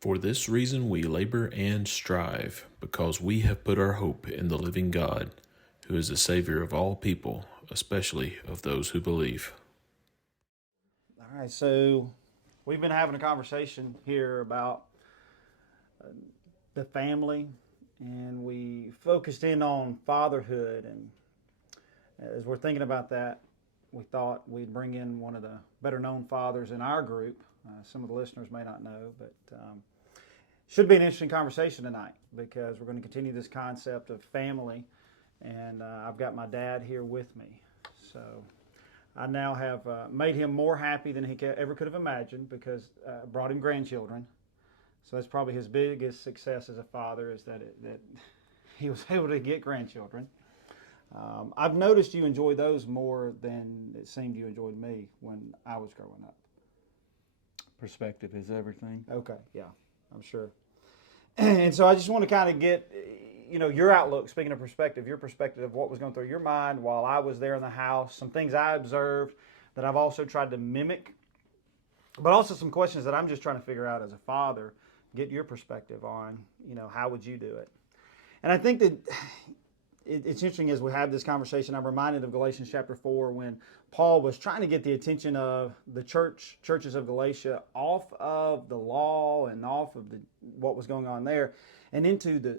For this reason we labor and strive, because we have put our hope in the living God, who is the Savior of all people, especially of those who believe. All right, so we've been having a conversation here about the family, and we focused in on fatherhood. And as we're thinking about that, we thought we'd bring in one of the better known fathers in our group. Some of the listeners may not know, but should be an interesting conversation tonight because we're going to continue this concept of family. And I've got my dad here with me. So I now have made him more happy than he ever could have imagined because I brought him grandchildren. So that's probably his biggest success as a father is that he was able to get grandchildren. I've noticed you enjoy those more than it seemed you enjoyed me when I was growing up. Perspective is everything. Okay, yeah, I'm sure. And so I just want to kind of get, your outlook, speaking of perspective, your perspective of what was going through your mind while I was there in the house, some things I observed that I've also tried to mimic, but also some questions that I'm just trying to figure out as a father, get your perspective on, how would you do it? And I think that it's interesting as we have this conversation, I'm reminded of Galatians chapter 4 when Paul was trying to get the attention of the churches of Galatia off of the law and off of what was going on there and into the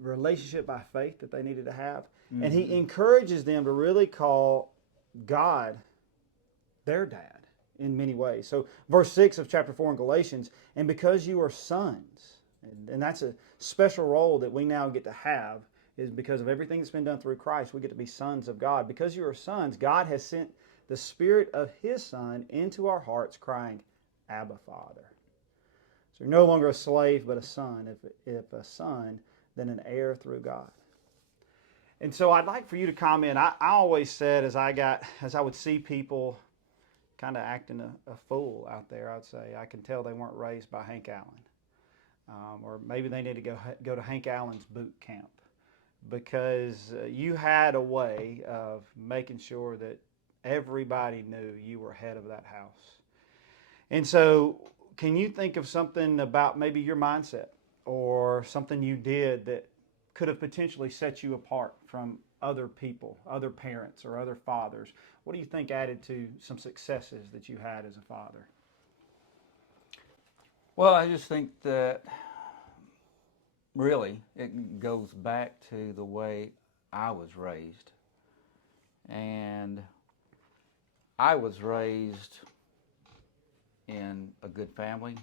relationship by faith that they needed to have. Mm-hmm. And he encourages them to really call God their dad in many ways. So verse 6 of chapter 4 in Galatians, and because you are sons, and that's a special role that we now get to have, is because of everything that's been done through Christ, we get to be sons of God. Because you are sons, God has sent the Spirit of His Son into our hearts, crying, Abba, Father. So you're no longer a slave, but a son. If a son, then an heir through God. And so I'd like for you to comment. I always said as I would see people kind of acting a fool out there, I'd say, I can tell they weren't raised by Hank Allen. Or maybe they need to go to Hank Allen's boot camp. Because you had a way of making sure that everybody knew you were head of that house. And so can you think of something about maybe your mindset or something you did that could have potentially set you apart from other people, other parents or other fathers? What do you think added to some successes that you had as a father? Well, I just think that really it goes back to the way I was raised. And I was raised in a good family.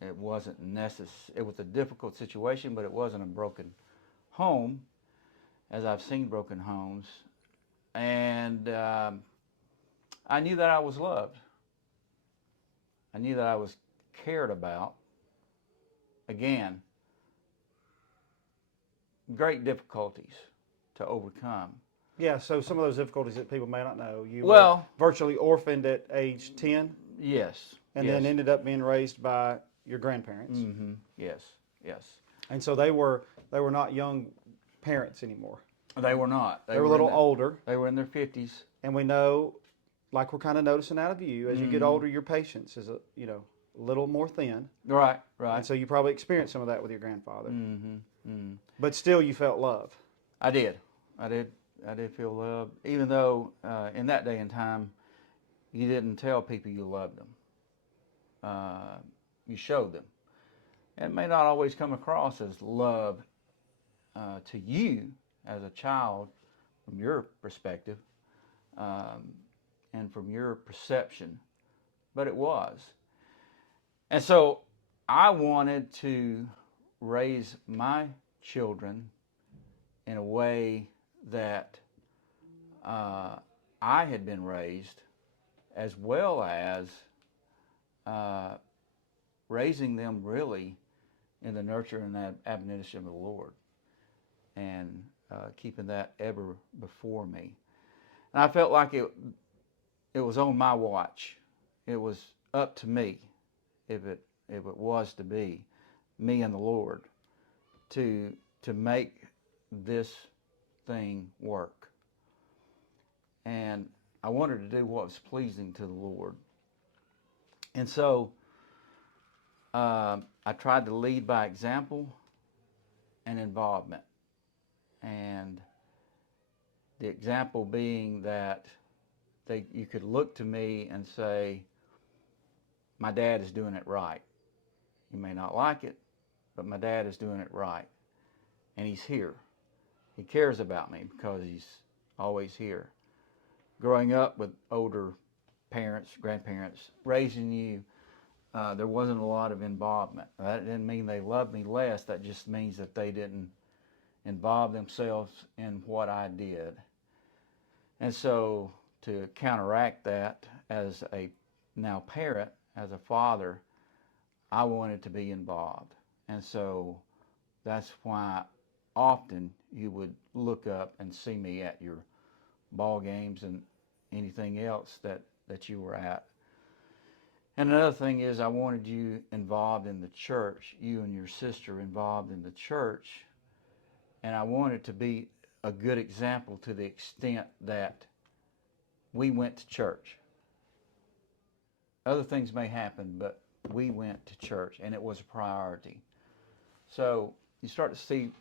It wasn't necessary. It was a difficult situation, but it wasn't a broken home, as I've seen broken homes. And I knew that I was loved. I knew that I was cared about. Again, great difficulties to overcome. Yeah, so some of those difficulties that people may not know, you were virtually orphaned at age 10? Yes. And then ended up being raised by your grandparents? Mm-hmm. Yes, yes. And so they were not young parents anymore? They were not. They were a little older. They were in their 50s. And we know, like we're kind of noticing out of you, as you get older, your patience is a little more thin. Right, right. And so you probably experienced some of that with your grandfather. Mm-hmm, mm-hmm. But still you felt love. I did feel love, even though in that day and time, you didn't tell people you loved them. You showed them. And it may not always come across as love to you as a child from your perspective and from your perception, but it was. And so I wanted to raise my children in a way that I had been raised, as well as raising them really in the nurture and admonition of the Lord, and keeping that ever before me. And I felt like it was on my watch. It was up to me, if it was to be, me and the Lord, to make this thing work. And I wanted to do what was pleasing to the Lord. And so I tried to lead by example and involvement. And the example being that you could look to me and say, my dad is doing it right. You may not like it, but my dad is doing it right. And he's here. He cares about me because he's always here. Growing up with older parents, grandparents, raising you, there wasn't a lot of involvement. That didn't mean they loved me less. That just means that they didn't involve themselves in what I did. And so to counteract that, as a now parent, as a father, I wanted to be involved. And so that's why often you would look up and see me at your ball games and anything else that you were at. And another thing is, I wanted you involved in the church, you and your sister involved in the church. And I wanted to be a good example to the extent that we went to church. Other things may happen, but we went to church, and it was a priority. So you start to see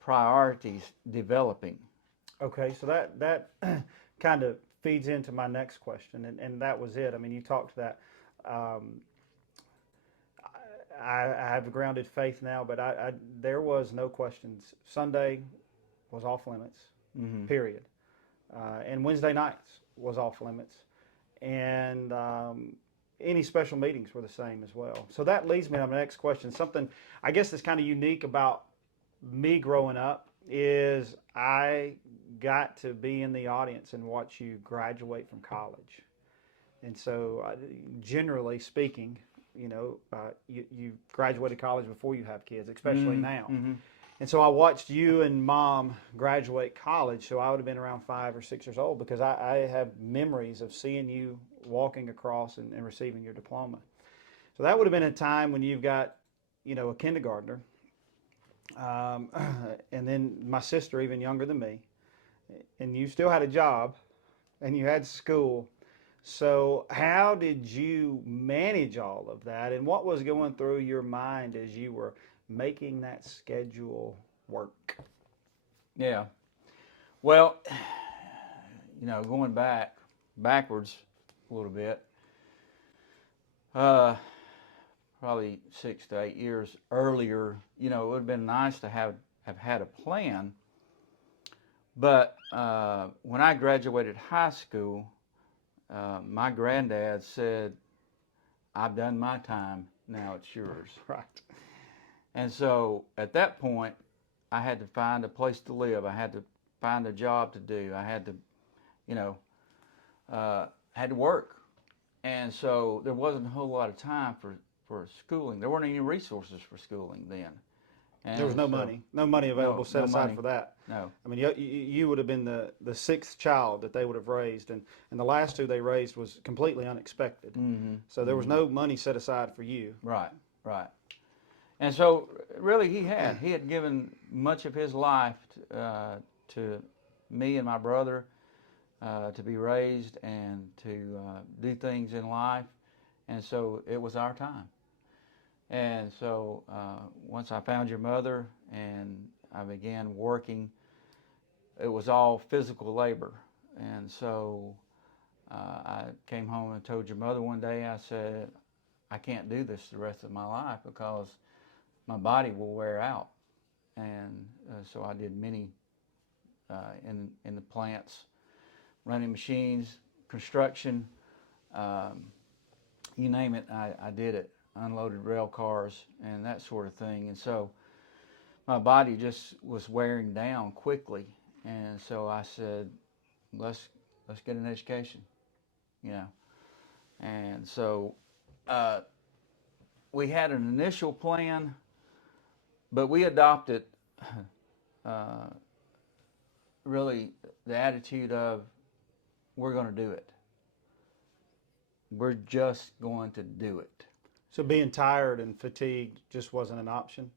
priorities developing. Okay, so that kind of feeds into my next question, and that was it. I mean, you talked that. I have a grounded faith now, but there was no questions. Sunday was off limits, period. And Wednesday nights was off limits. And any special meetings were the same as well. So that leads me to my next question. Something I guess that's kind of unique about me growing up is I got to be in the audience and watch you graduate from college. And so, generally speaking, you graduated college before you have kids, especially now. And so I watched you and Mom graduate college, so I would have been around 5 or 6 years old because I have memories of seeing you walking across and receiving your diploma. So that would have been a time when you've got, a kindergartner, and then my sister, even younger than me, and you still had a job, and you had school. So how did you manage all of that, and what was going through your mind as you were making that schedule work? Yeah. Well, going backwards a little bit, probably 6 to 8 years earlier, it would have been nice to have had a plan. But when I graduated high school, my granddad said, "I've done my time, now it's yours." Right. And so at that point, I had to find a place to live. I had to find a job to do. I had to, had to work. And so there wasn't a whole lot of time for schooling. There weren't any resources for schooling then. And there was no money available set aside money. for that. No. I mean, you would have been the sixth child that they would have raised, and the last two they raised was completely unexpected. So there was no money set aside for you. Right. And so really he had given much of his life to me and my brother to be raised and to do things in life. And so it was our time. And so once I found your mother and I began working, it was all physical labor. And so I came home and told your mother one day, I said, I can't do this the rest of my life because my body will wear out. And so I did many in the plants, running machines, construction, you name it, I did it. Unloaded rail cars and that sort of thing. And so my body just was wearing down quickly. And so I said, let's get an education, And so we had an initial plan, but we adopted really the attitude of, we're going to do it. We're just going to do it. So being tired and fatigued just wasn't an option?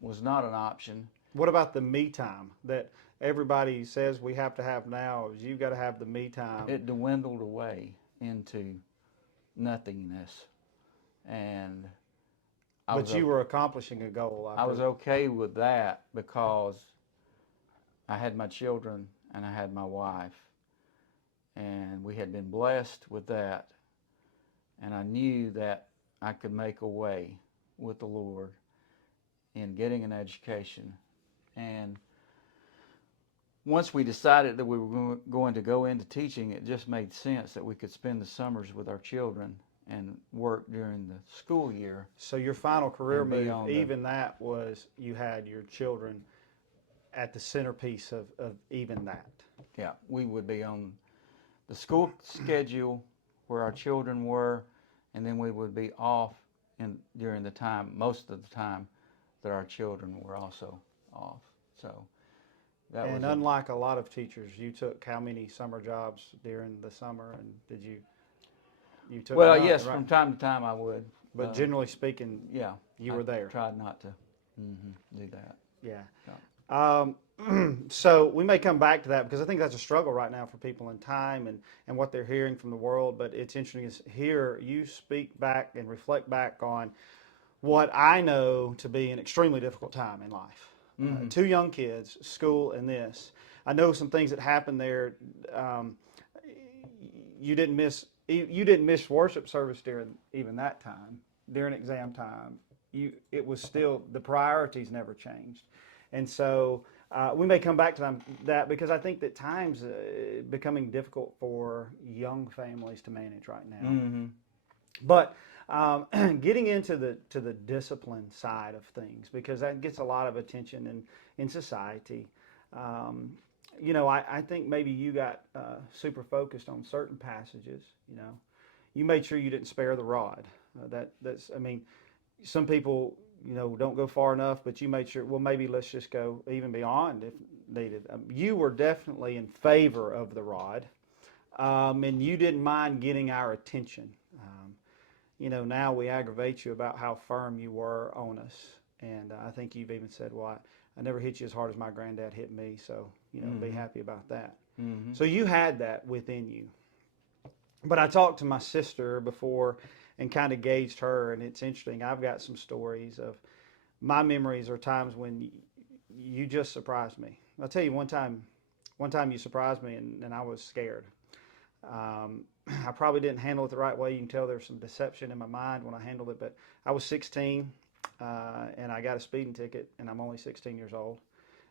Was not an option. What about the me time that everybody says we have to have now? Is you've got to have the me time? It dwindled away into nothingness. And But you were accomplishing a goal. I was okay with that because I had my children and I had my wife, and we had been blessed with that, and I knew that I could make a way with the Lord in getting an education. And once we decided that we were going to go into teaching, it just made sense that we could spend the summers with our children and work during the school year. So your final career move, even that was you had your children at the centerpiece of even that. Yeah, we would be on the school schedule where our children were, and then we would be off during the time, most of the time, that our children were also off. So that and unlike a lot of teachers, you took how many summer jobs during the summer, and did you took well, none, yes, right? from time to time I would. But generally speaking, yeah, you were there. Tried not to do that. Yeah. No. So we may come back to that because I think that's a struggle right now for people in time and what they're hearing from the world. But it's interesting is hear you speak back and reflect back on what I know to be an extremely difficult time in life. Two young kids, school, and this. I know some things that happened there. You didn't miss worship service during even that time, during exam time. It was still, the priorities never changed. And so we may come back to that because I think that times becoming difficult for young families to manage right now. Mm-hmm. But getting into the discipline side of things, because that gets a lot of attention in society. I think maybe you got super focused on certain passages. You made sure you didn't spare the rod. Some people don't go far enough, but you made sure. Well, maybe let's just go even beyond if needed. You were definitely in favor of the rod, and you didn't mind getting our attention. Now we aggravate you about how firm you were on us. And I think you've even said, well, I never hit you as hard as my granddad hit me, so, be happy about that. Mm-hmm. So you had that within you. But I talked to my sister before and kind of gauged her, and it's interesting. I've got some stories of my memories are times when you just surprised me. I'll tell you one time you surprised me, and I was scared. I probably didn't handle it the right way. You can tell there's some deception in my mind when I handled it, but I was 16 and I got a speeding ticket, and I'm only 16 years old.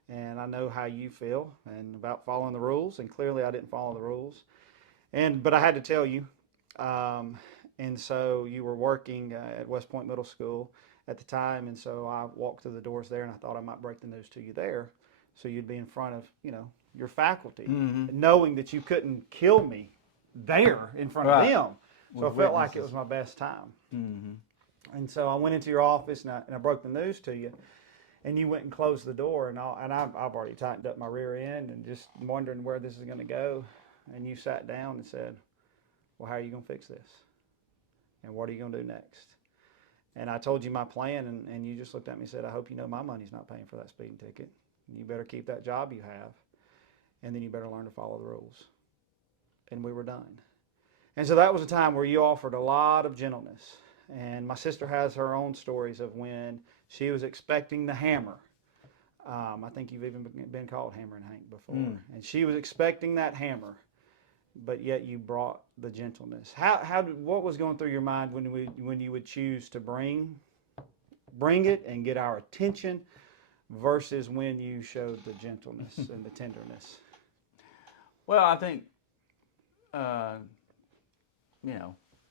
And I know how you feel and about following the rules, and clearly I didn't follow the rules. But I had to tell you. And so you were working at West Point Middle School at the time, and so I walked through the doors there, and I thought I might break the news to you there, so you'd be in front of your faculty, knowing that you couldn't kill me there in front of them. So I felt like it was my best time. Mm-hmm. And so I went into your office and I broke the news to you, and you went and closed the door, and I've already tightened up my rear end and just wondering where this is going to go. And you sat down and said, well, how are you going to fix this? And what are you going to do next? And I told you my plan, and you just looked at me and said, I hope you know my money's not paying for that speeding ticket. You better keep that job you have, and then you better learn to follow the rules. And we were done. And so that was a time where you offered a lot of gentleness. And my sister has her own stories of when she was expecting the hammer. I think you've even been called Hammer and Hank before. And she was expecting that hammer, but yet you brought the gentleness. What was going through your mind when you would choose to bring it and get our attention versus when you showed the gentleness and the tenderness? Well, I think,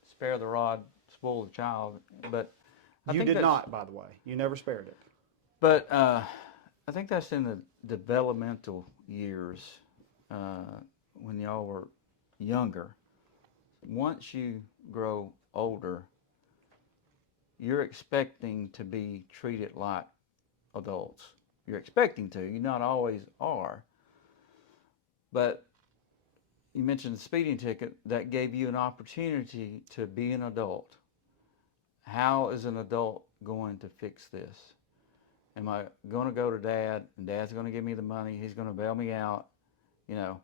spare the rod, spoil the child. But you did not, by the way. You never spared it. But I think that's in the developmental years when y'all were younger. Once you grow older, you're expecting to be treated like adults. You're expecting to. You not always are. But you mentioned the speeding ticket. That gave you an opportunity to be an adult. How is an adult going to fix this? Am I going to go to Dad, and Dad's going to give me the money, he's going to bail me out? No.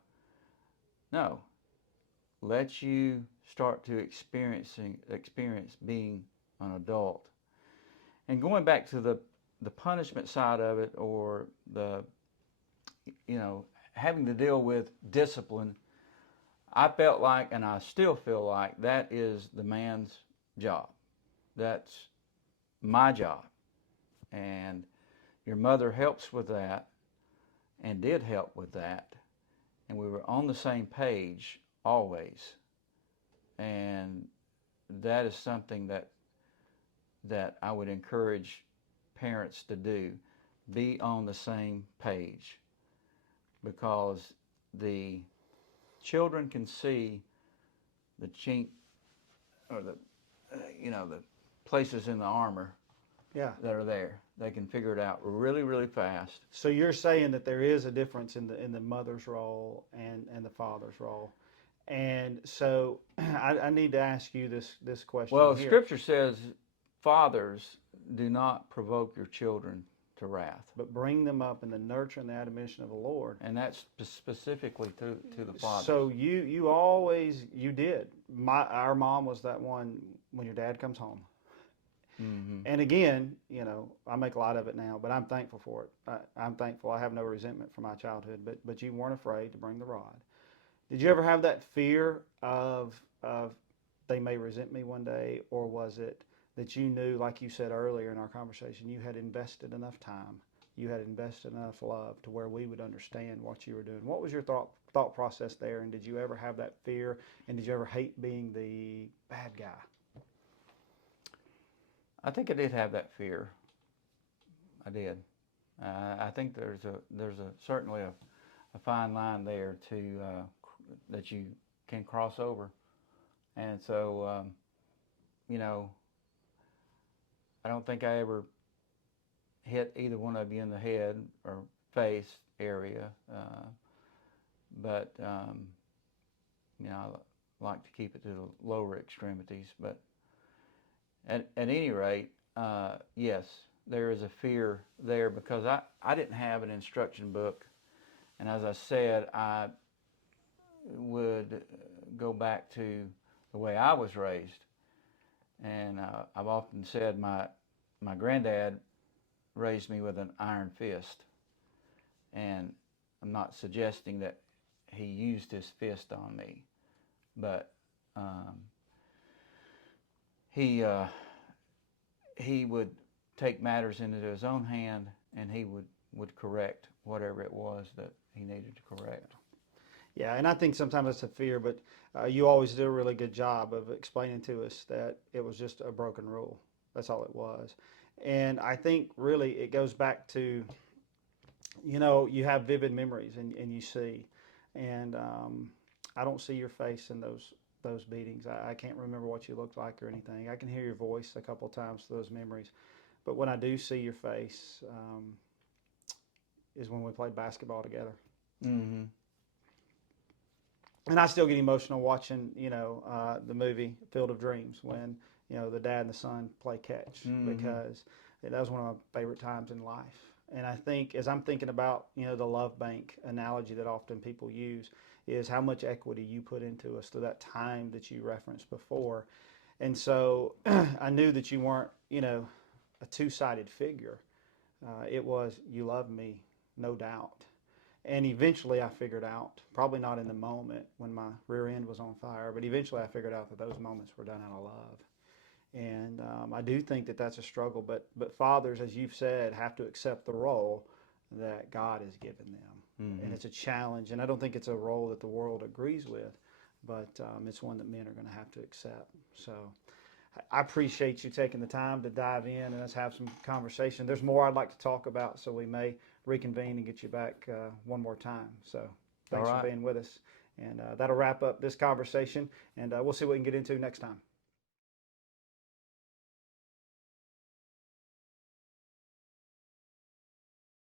Let you start to experience being an adult. And going back to the punishment side of it, or the, having to deal with discipline, I felt like, and I still feel like, that is the man's job. That's my job. And your mother helps with that, and did help with that. And we were on the same page always. And that is something that I would encourage parents to do. Be on the same page. Because the children can see the chink, or the places in the armor Yeah. that are there. They can figure it out really, really fast. So you're saying that there is a difference in the mother's role and the father's role. And so I need to ask you this question. Well, here. Scripture says, fathers, do not provoke your children to wrath. But bring them up in the nurture and the admonition of the Lord. And that's specifically to the fathers. So you always did. Our mom was that one when your dad comes home. Mm-hmm. And again, I make a lot of it now, but I'm thankful for it. I'm thankful. I have no resentment for my childhood, but you weren't afraid to bring the rod. Did you ever have that fear of they may resent me one day, or was it that you knew, like you said earlier in our conversation, you had invested enough time, you had invested enough love to where we would understand what you were doing? What was your thought process there, and did you ever have that fear, and did you ever hate being the bad guy? I think I did have that fear. I did. I think there's certainly a fine line there that you can cross over, and so I don't think I ever hit either one of you in the head or face area, but I like to keep it to the lower extremities. But at any rate, yes, there is a fear there, because I didn't have an instruction book, and as I said, I would go back to the way I was raised. And I've often said my granddad raised me with an iron fist. And I'm not suggesting that he used his fist on me, but he would take matters into his own hand, and he would correct whatever it was that he needed to correct. Yeah, and I think sometimes it's a fear, but you always do a really good job of explaining to us that it was just a broken rule. That's all it was. And I think really it goes back to, you have vivid memories, and you see. And I don't see your face in those beatings. I can't remember what you looked like or anything. I can hear your voice a couple times through those memories. But when I do see your face is when we played basketball together. Mm-hmm. And I still get emotional watching, the movie Field of Dreams, when, the dad and the son play catch, Mm-hmm. because that was one of my favorite times in life. And I think, as I'm thinking about, the love bank analogy that often people use, is how much equity you put into us through that time that you referenced before. And so I knew that you weren't, a two-sided figure. It was, you love me, no doubt. And eventually I figured out, probably not in the moment when my rear end was on fire, but eventually I figured out that those moments were done out of love. And I do think that that's a struggle, but fathers, as you've said, have to accept the role that God has given them. Mm-hmm. And it's a challenge, and I don't think it's a role that the world agrees with, but it's one that men are going to have to accept. So I appreciate you taking the time to dive in and us have some conversation. There's more I'd like to talk about, so we may reconvene and get you back one more time. So thanks for being with us. And that'll wrap up this conversation, and we'll see what we can get into next time.